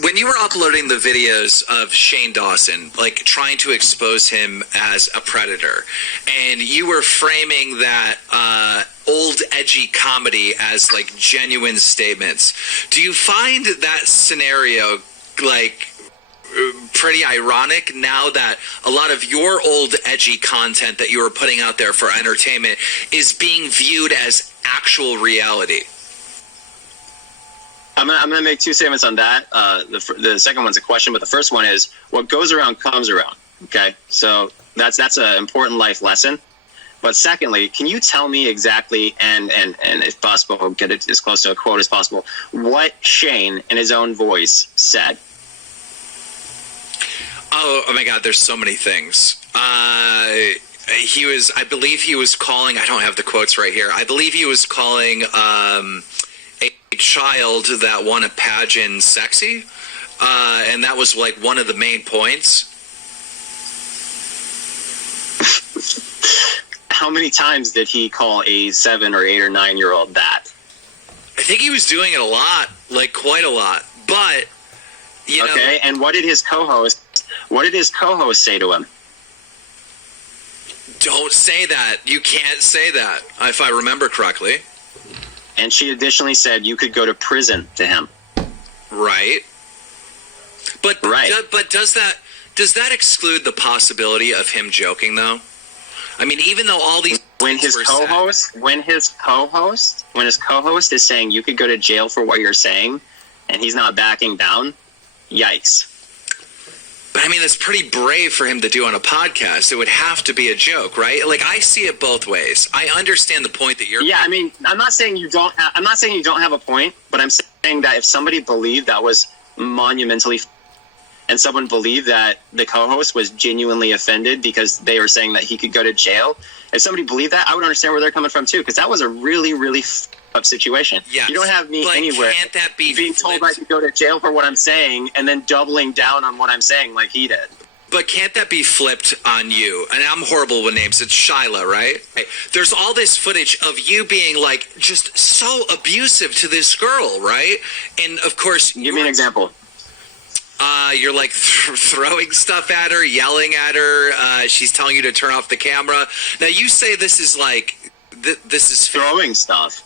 when you were uploading the videos of Shane Dawson, like trying to expose him as a predator, and you were framing that old edgy comedy as like genuine statements, do you find that scenario like pretty ironic now that a lot of your old edgy content that you were putting out there for entertainment is being viewed as actual reality? I'm gonna make two statements on that. The second one's a question, but the first one is what goes around comes around. Okay, so that's an important life lesson. But secondly, can you tell me exactly, and if possible, get it as close to a quote as possible, what Shane in his own voice said? Oh my God, there's so many things. I believe he was calling, I don't have the quotes right here, I believe he was calling a child that won a pageant sexy, and that was like one of the main points. How many times did he call a 7 or 8 or 9-year-old that? I think he was doing it a lot, like quite a lot. But you know, okay, and what did his co-host say to him? Don't say that. You can't say that, if I remember correctly. And she additionally said you could go to prison to him. Right. But right. But does that exclude the possibility of him joking though? I mean, even though all these when his co-host is saying you could go to jail for what you're saying, and he's not backing down, yikes. But I mean, that's pretty brave for him to do on a podcast. It would have to be a joke, right? Like, I see it both ways. I understand the point that you're. Yeah, I mean, I'm not saying you don't have a point, but I'm saying that if somebody believed that was monumentally, and someone believed that the co-host was genuinely offended because they were saying that he could go to jail, if somebody believed that, I would understand where they're coming from too, because that was a really, really up situation. Yes, you don't have me anywhere can't that be being told I could go to jail for what I'm saying and then doubling down on what I'm saying like he did. But can't that be flipped on you? And I'm horrible with names. It's Shyla, right? There's all this footage of you being like just so abusive to this girl, right? And of course, give me an example. You're like throwing stuff at her, yelling at her. She's telling you to turn off the camera. Now you say this is like this is throwing stuff.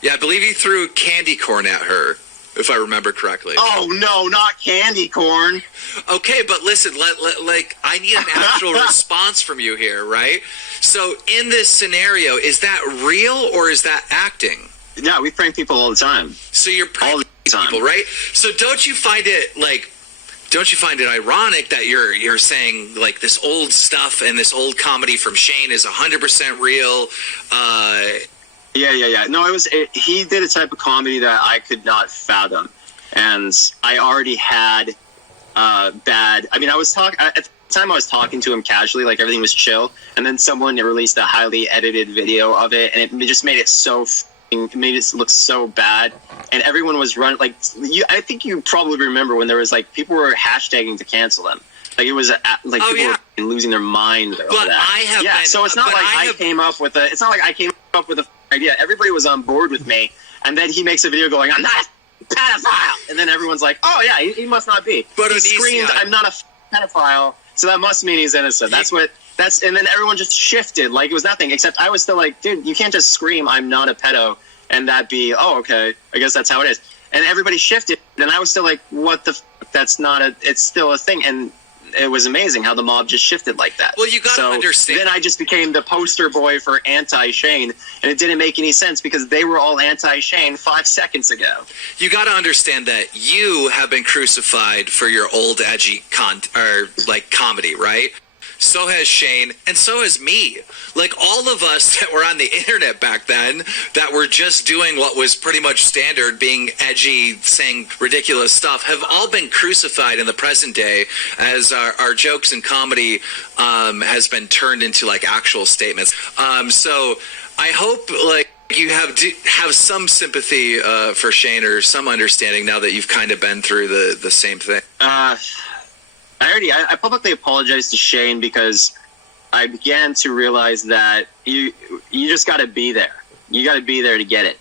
Yeah, I believe you threw candy corn at her, if I remember correctly. Oh no, not candy corn. Okay, but listen, like I need an actual response from you here, right? So in this scenario, is that real or is that acting? Yeah, we prank people all the time. So you're pranking people, right? So don't you find it ironic that you're saying like this old stuff and this old comedy from Shane is 100% real? Yeah. No, he did a type of comedy that I could not fathom, and I already had bad. I mean, at the time I was talking to him casually, like everything was chill, and then someone released a highly edited video of it, and it just made it made it look so bad, and everyone was running like I think you probably remember when there was like people were hashtagging to cancel him. Like it was like people were losing their mind over that. So it's not like I came up with a idea. Everybody was on board with me, and then he makes a video going, "I'm not a pedophile," and then everyone's like, "Oh yeah, he must not be." But he screamed, "I'm not a pedophile," so that must mean he's innocent. And then everyone just shifted like it was nothing. Except I was still like, dude, you can't just scream, "I'm not a pedo," and that be, oh okay, I guess that's how it is. And everybody shifted, and I was still like, what the? That's not it's still a thing, and. It was amazing how the mob just shifted like that. Well, you got to understand. Then I just became the poster boy for anti-Shane, and it didn't make any sense because they were all anti-Shane 5 seconds ago. You got to understand that you have been crucified for your old edgy comedy, right? So has Shane, and so has me. Like all of us that were on the internet back then that were just doing what was pretty much standard, being edgy, saying ridiculous stuff, have all been crucified in the present day as our jokes and comedy has been turned into like actual statements. So I hope like you have some sympathy for Shane or some understanding now that you've kind of been through the same thing. I publicly apologized to Shane because I began to realize that you just got to be there. You got to be there to get it,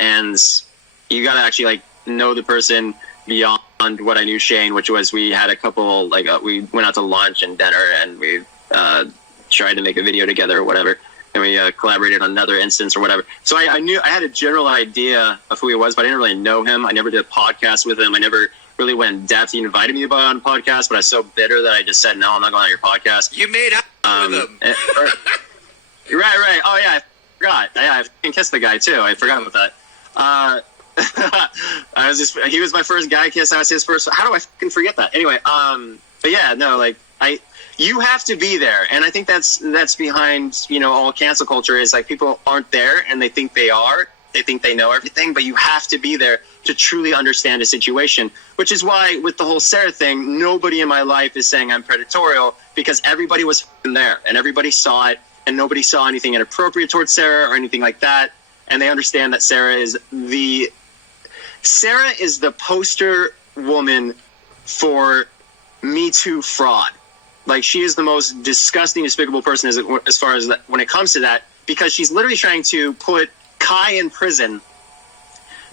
and you got to actually like know the person beyond beyond what I knew Shane, which was we had a couple, like, we went out to lunch and dinner, and we tried to make a video together or whatever, and we collaborated on another instance or whatever. So I knew, I had a general idea of who he was, but I didn't really know him. I never did a podcast with him. I never really went in depth. He invited me on a podcast, but I was so bitter that I just said, no, I'm not going on your podcast. You made out with him. Right. Oh, yeah, I forgot. Yeah, I kissed the guy, too. I forgot about that. He was my first guy kiss. I was his first. How do I fucking forget that? Anyway, but yeah, no, like, you have to be there. And I think that's behind, all cancel culture is like people aren't there and they think they are. They think they know everything, but you have to be there to truly understand a situation, which is why with the whole Sarah thing, nobody in my life is saying I'm predatorial, because everybody was there and everybody saw it, and nobody saw anything inappropriate towards Sarah or anything like that. And they understand that Sarah is the poster woman for Me Too fraud. Like, she is the most disgusting, despicable person as far as that, when it comes to that, because she's literally trying to put Kai in prison,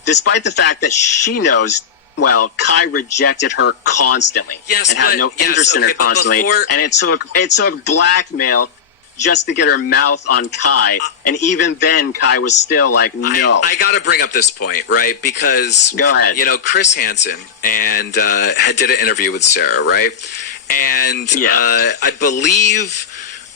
despite the fact that she knows, well, Kai rejected her constantly and had no interest in her constantly. And it took blackmail just to get her mouth on Kai. And even then, Kai was still like, no. I got to bring up this point, right? Because, go ahead. Chris Hansen and did an interview with Sarah, right? And I believe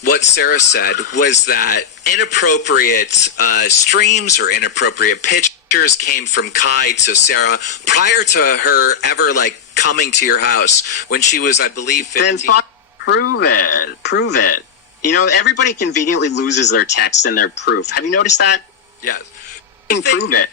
what Sarah said was that inappropriate streams or inappropriate pictures came from Kai to Sarah prior to her ever, like, coming to your house when she was, I believe, 15. Then prove it. Everybody conveniently loses their text and their proof. Have you noticed that? Yes. Prove it.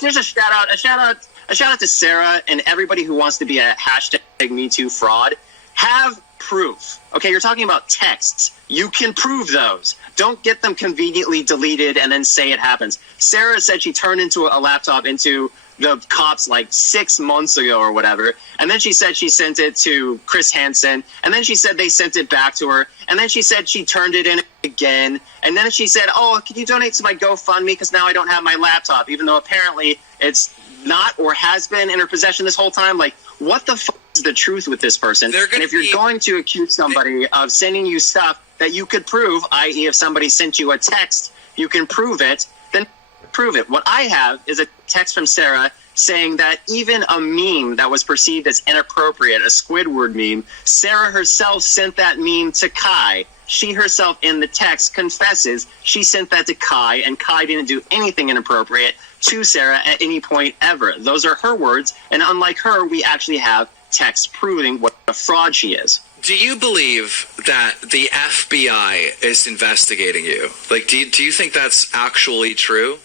There's a shout out to Sarah and everybody who wants to be a hashtag #MeToo fraud. Have proof. Okay, you're talking about texts. You can prove those. Don't get them conveniently deleted and then say it happens. Sarah said she turned into a laptop into the cops like 6 months ago or whatever, and then she said she sent it to Chris Hansen, and then she said they sent it back to her, and then she said she turned it in again, and then she said, oh, can you donate to my GoFundMe because now I don't have my laptop, even though apparently it's not or has been in her possession this whole time. Like, what the fuck is the truth with this person? And if you're going to accuse somebody of sending you stuff that you could prove, i.e. if somebody sent you a text, you can prove it, then prove it. What I have is a text from Sarah saying that even a meme that was perceived as inappropriate, a Squidward meme, Sarah herself sent that meme to Kai. She herself in the text confesses she sent that to Kai, and Kai didn't do anything inappropriate to Sarah at any point ever. Those are her words, and unlike her, we actually have text proving what a fraud she is. Do you believe that the FBI is investigating you? Like, do you think that's actually true?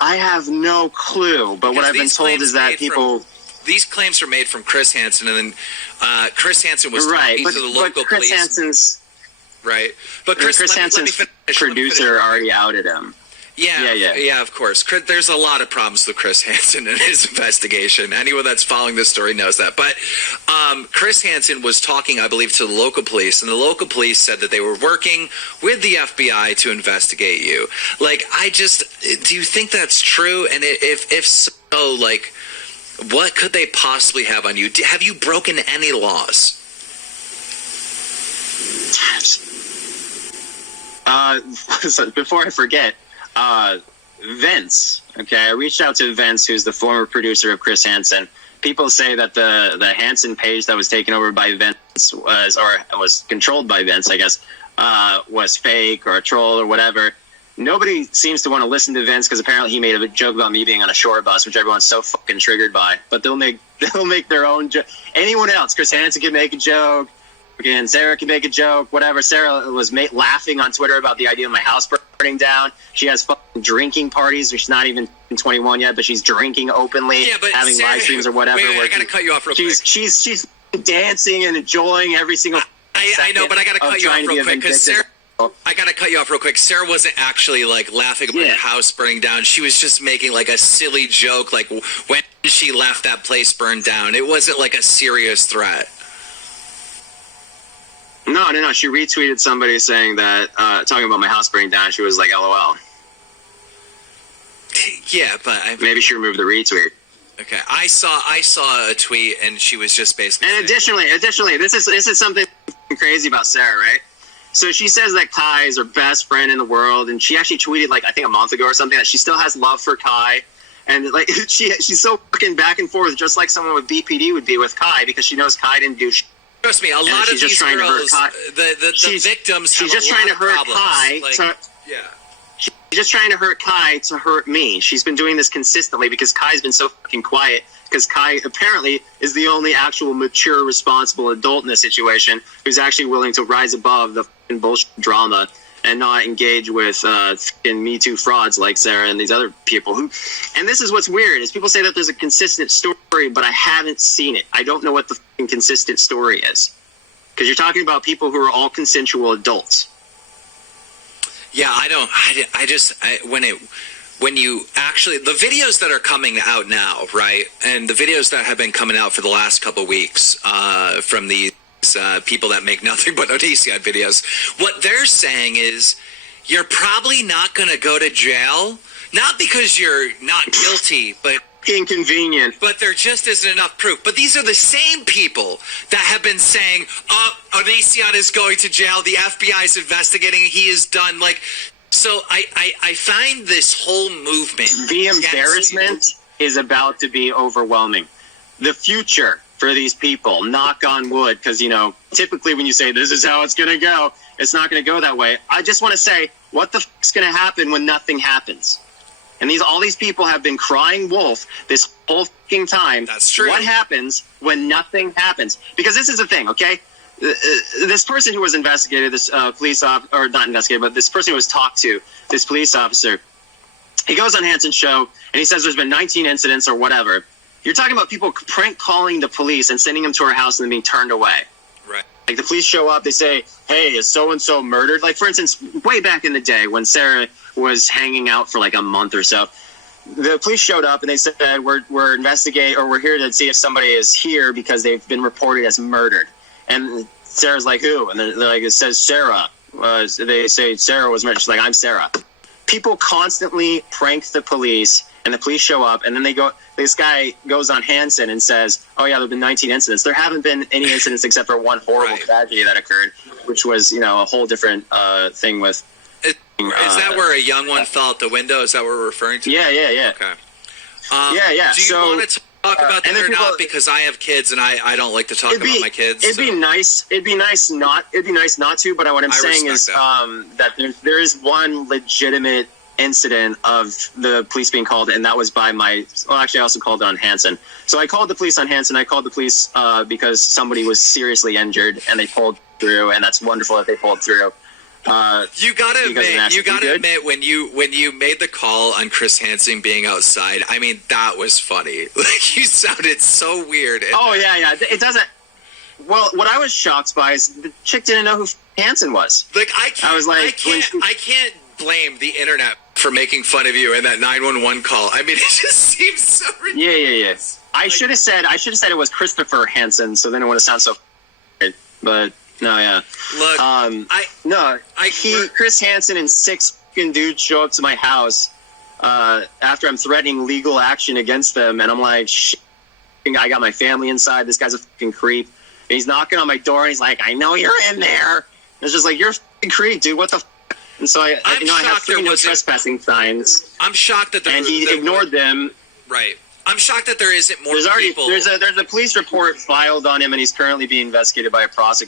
I have no clue, but what I've been told is that these claims are made from Chris Hansen, and then Chris Hansen was right, to the local Chris police. Hansen's right, but Chris Hansen's producer already outed him. Yeah, of course. There's a lot of problems with Chris Hansen and his investigation. Anyone that's following this story knows that. But Chris Hansen was talking, I believe, to the local police, and the local police said that they were working with the FBI to investigate you. Like, do you think that's true? And if so, like, what could they possibly have on you? Have you broken any laws? So before I forget, Vince. Okay, I reached out to Vince, who's the former producer of Chris Hansen. People say that the Hansen page that was taken over by Vince was controlled by Vince, I guess, was fake or a troll or whatever. Nobody seems to want to listen to Vince because apparently he made a joke about me being on a shore bus, which everyone's so fucking triggered by. But they'll make their own joke. Anyone else, Chris Hansen can make a joke. Again, Sarah can make a joke, whatever. Sarah was laughing on Twitter about the idea of my house burning down. She has fucking drinking parties, which she's not even 21 yet, but she's drinking openly, having Sarah, live streams or whatever. Wait, I gotta cut you off real quick. She's dancing and enjoying every single. I know, but I gotta cut you off real quick because Sarah. I gotta cut you off real quick. Sarah wasn't actually like laughing about your house burning down. She was just making like a silly joke, like when she left that place burned down. It wasn't like a serious threat. No. She retweeted somebody saying that, talking about my house burning down. She was like, LOL. Yeah, but maybe she removed the retweet. Okay, I saw a tweet, and she was just basically. And additionally, this is something crazy about Sarah, right? So she says that Kai is her best friend in the world, and she actually tweeted like I think a month ago or something that she still has love for Kai, and like she's so fucking back and forth, just like someone with BPD would be with Kai, because she knows Kai didn't do shit. Trust me, a lot of these girls, the victims, she's just trying to hurt Kai. Yeah. She's just trying to hurt Kai to hurt me. She's been doing this consistently because Kai's been so fucking quiet. Because Kai apparently is the only actual mature, responsible adult in this situation who's actually willing to rise above the fucking bullshit drama and not engage with fucking Me Too frauds like Sarah and these other people who. And this is what's weird is people say that there's a consistent story, but I haven't seen it. I don't know what the fucking consistent story is. Because you're talking about people who are all consensual adults. Yeah, when you actually, the videos that are coming out now, right, and the videos that have been coming out for the last couple of weeks from these people that make nothing but Onision videos, what they're saying is you're probably not going to go to jail, not because you're not guilty, but inconvenient. But there just isn't enough proof. But these are the same people that have been saying, oh, Onision is going to jail, the FBI is investigating, he is done. Like, so I find this whole movement. The embarrassment is about to be overwhelming. The future for these people, knock on wood, because, you know, typically when you say this is how it's going to go, it's not going to go that way. I just want to say, what the fuck's going to happen when nothing happens? And all these people have been crying wolf this whole fucking time. That's true. What happens when nothing happens? Because this is the thing, okay? This person who was investigated, this police officer, or not investigated, but this person who was talked to, this police officer, he goes on Hanson's show, and he says there's been 19 incidents or whatever. You're talking about people prank calling the police and sending them to our house and then being turned away. Right. Like the police show up, they say, hey, is so-and-so murdered? Like, for instance, way back in the day when Sarah was hanging out for like a month or so, the police showed up and they said, we're investigating, or we're here to see if somebody is here because they've been reported as murdered. And Sarah's like, who? And they're like, it says Sarah. They say Sarah was murdered. She's like, I'm Sarah. People constantly prank the police, and the police show up, and then this guy goes on Hanson and says, oh yeah, there have been 19 incidents. There haven't been any incidents except for one horrible tragedy that occurred, which was, you know, a whole different thing with... Is that where a young one fell out the window? Is that what we're referring to? Yeah. Okay. Yeah. Do you want to talk about that or not? Because I have kids and I don't like to talk about my kids. It'd be nice not to. But what I'm saying is that there is one legitimate incident of the police being called, and that was by actually I also called it on Hanson. So I called the police on Hanson. I called the police because somebody was seriously injured, and they pulled through, and that's wonderful that they pulled through. You gotta admit when you made the call on Chris Hansen being outside, I mean, that was funny. Like, you sounded so weird. Oh yeah. It doesn't. Well, what I was shocked by is the chick didn't know who Hansen was. Like, I can't blame the internet for making fun of you in that 911 call. I mean, it just seems so ridiculous. Yeah. I should have said it was Christopher Hansen, so then it would have sounded so. But. No, yeah. Look, Chris Hansen and 6 fucking dudes show up to my house after I'm threatening legal action against them, and I'm like, shit, I got my family inside. This guy's a fucking creep. And he's knocking on my door, and he's like, I know you're in there. And it's just like, you're a fucking creep, dude. What the f-? And so I have 3 no trespassing signs. I'm shocked that he ignored them. Right. I'm shocked that there isn't more people. There's a police report filed on him, and he's currently being investigated by a prosecutor.